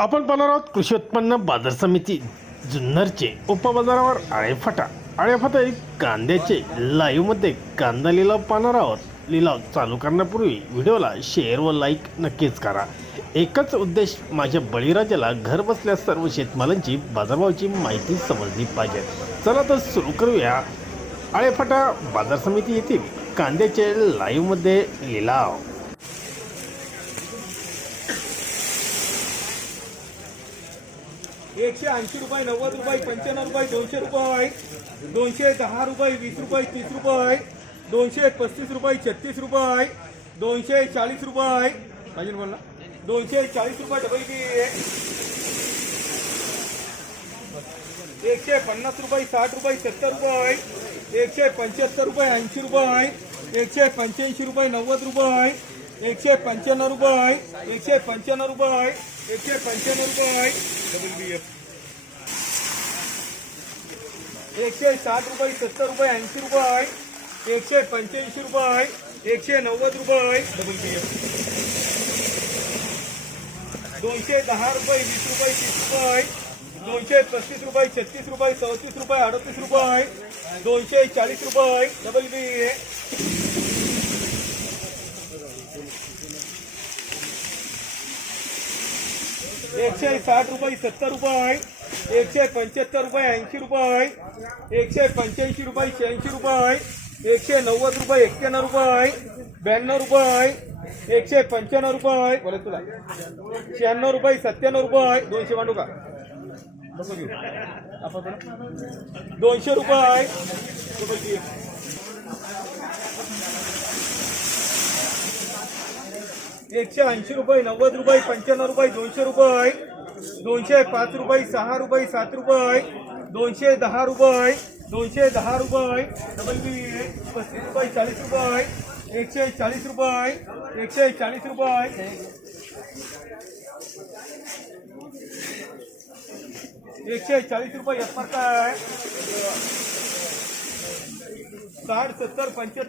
आपण पाहणार आहोत कृषी उत्पन्न बाजार समिती जुन्नरचे उपबाजारावर आळेफाटा आळेफाटा एक कांद्याचे लाईव्हमध्ये कांदा लिलाव पाहणार आहोत. लिलाव चालू करण्यापूर्वी व्हिडिओला शेअर व लाईक नक्कीच करा. एकच उद्देश, माझ्या बळीराजाला घर बसल्या सर्व शेतमालांची बाजारभावाची माहिती समजली पाहिजे. चला तर सुरू करूया. आळेफाटा बाजार समिती येथील कांद्याचे लाईव्हमध्ये लिलाव. 180 रुपये, 90 रुपये, 95 रुपये, 200 रुपये, 210 रुपये, 20 रुपये, 30 रुपये, 235 रुपये, 36 रुपये, 240 रुपये, पाहिजे बोलला 240 रुपये डबल बी, 150 रुपये, 60 रुपये, 70 रुपये, 175 रुपये, 80 रुपये, 185 रुपये, 90 रुपये, 195 रुपये, 195 रुपये, 195 रुपये डबल बी, 160 रुपये, 70 रुपये, 80 रुपये, 185 रुपये, 190 रुपये डबल बी, 210 रुपये, 20 रुपये, 30 रुपये, 235 रुपये, 36 रुपये, 37 रुपये, 38 रुपये, 240 रुपये डबल बी, 160 रुपये, 70 रुपये, 175 रुपये, 80 रुपये, 185 रुपये, 86 रुपये, 190 रुपये, 91 रुपये, 92 रुपये, 195 रुपये, बोला तुला 96 रुपये, 97 रुपये, 200 मांडू का 200 रुपये, 180 रुपये, 90 रुपये, 95 रुपये, 200 रुपये, 205 रुपये, 6 रुपये, 7 रुपये, 210 रुपये, 210 रुपये डबल बी, 35 रुपये, 40 रुपये, 140 रुपये, 140 रुपये, 140 रुपये यत्पर काय 60 70 75,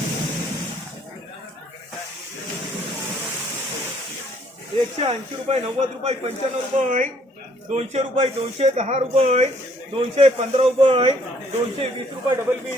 180 रुपये, 90 रुपये, 95 रुपये, 200 रुपये, 210 रुपये, 215 रुपये, 220 रुपये डबल बी,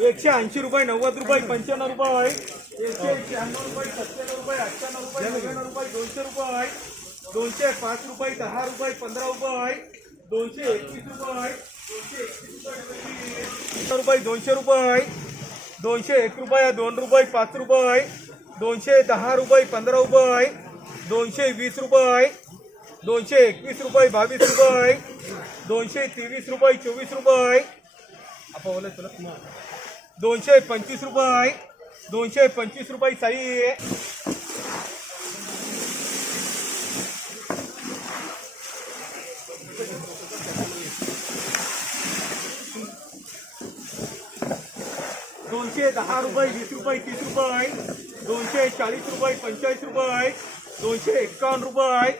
180 रुपये, 90 रुपये, 95 रुपये, 196 रुपये, 97 रुपये, 98 रुपये, 99 रुपये, 200 रुपये, 205 रुपये, 10 रुपये, 15 रुपये, 221 रुपये, 200 रुपये, 201 रुपये, 2 रुपये, 5 रुपये, 210 रुपये, 15 रुपये, 220 रुपये, 221 रुपये, 22 रुपये, 223 रुपये, 24 रुपये, आपण बोला तुला 225 रुपये, 225 रुपये साई, 210 रुपये, 20 रुपये, 30 रुपये, 240 रुपये, 45 रुपये, 251 रुपये,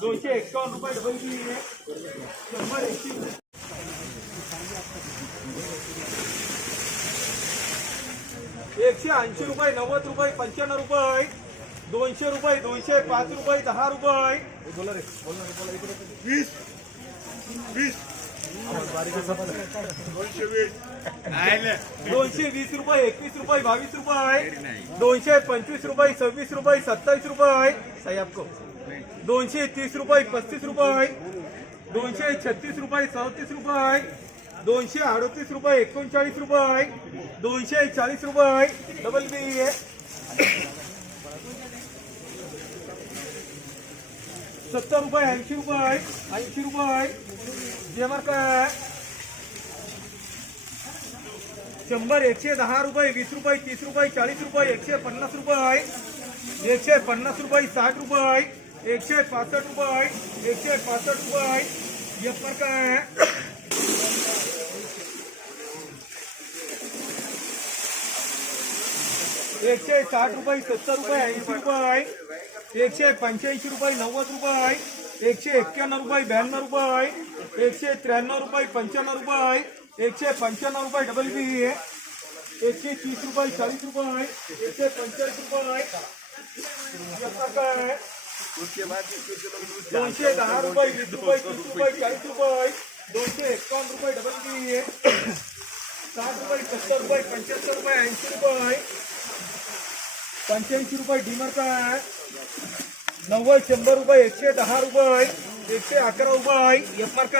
251 रुपये डबल बी, 180 रुपये, 90 रुपये, 95 रुपये, 200 रुपये, 205 रुपये, 10 रुपये, 20 220 रुपये, 21 रुपये, 22 रुपये, 225 रुपये, 26 रुपये, 27 रुपये सही आपको, 230 रुपये, 35 रुपये, 236 रुपये, 37 रुपये, 238 रुपये, 39 रुपये, 240 रुपये डबल बी, 70 रुपये, 80 रुपये, 80 रुपये जेमर का 100, 110 रुपये, 20 रुपये, 30 रुपये, 40 रुपये, 150 रुपये, 150 रुपये, 60 रुपये, 165 रुपये, 165 रुपये ये पर का 160 रुपये 70 रुपये 80 रुपये 185 रुपये 90 रुपये 191 रुपये 92 रुपये 193 रुपये 95 रुपये 195 रुपये डबल बी 130 रुपये 40 रुपये 145 रुपये 210 रुपये 20 रुपये 30 रुपये 40 रुपये 251 रुपये डबल बी 60 रुपये 70 रुपये 75 रुपये 80 रुपये 85 रुपये डीमर का 90 100 रुपये 110 रुपये 111 रुपये एफ मार्क